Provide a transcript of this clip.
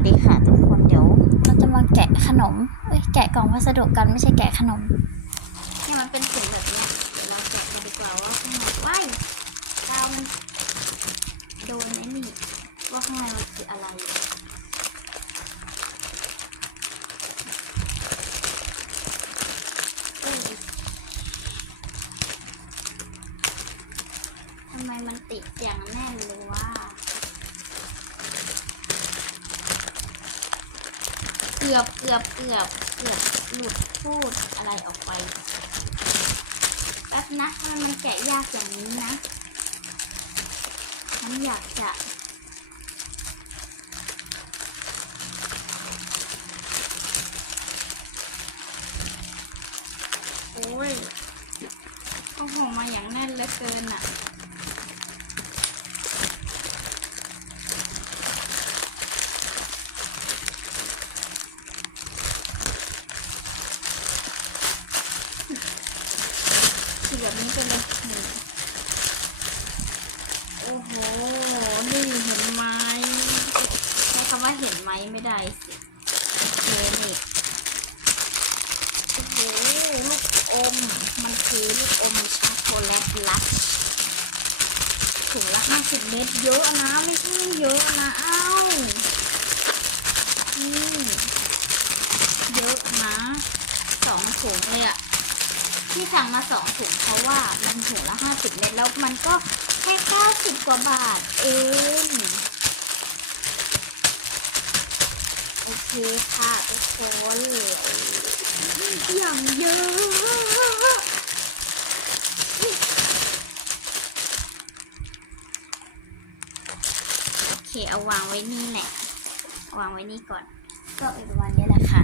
วัสดีค่ะทุกคนเดี๋ยว เราจะมาแกะขนมเอ้ยแกะกล่องพัสดุกันไม่ใช่แกะขนมเนี่ยมันเป็นถุงแบบเนี้ยเดี๋ยวเราแกะกันดีกว่าว่าข้างในว้ายดาวมันโดนไอ้นี่ว่าข้างในมันคืออะไรทำไมมันติดอย่างแน่นเลยว่า เกือบเกือบเกือบเกือบหลุดพูดอะไรออกไปแป๊บนะทำไมมันแกะยากอย่างนี้นะฉันอยากจะโอ้ยเขาห่อมาอย่างแน่นเหลือเกินอะ คือ แบบนี้ไปเลยโอ้โห นี่เห็นไหมใช้คำว่าเห็นไหมไม่ได้สิโอเคนี่โอ้โห ลูกอม มันคือลูกอมช็อกโกแลตลัชถุงละห้าสิบเมตรเยอะนะ ไม่ใช่ไม่เยอะนะเอ้านี่เยอะนะสองถุงเลยอะ ที่สั่งมาสองถุงเพราะว่ามันถุงละห้าสิบเมตรแล้วมันก็แค่เก้าสิบกว่าบาทเองโอเคค่ะทุกคนอย่างเยอะโอเคเอาวางไว้นี่แหละ วางไว้นี่ก่อน ก็เป็นประมาณนี้แหละค่ะ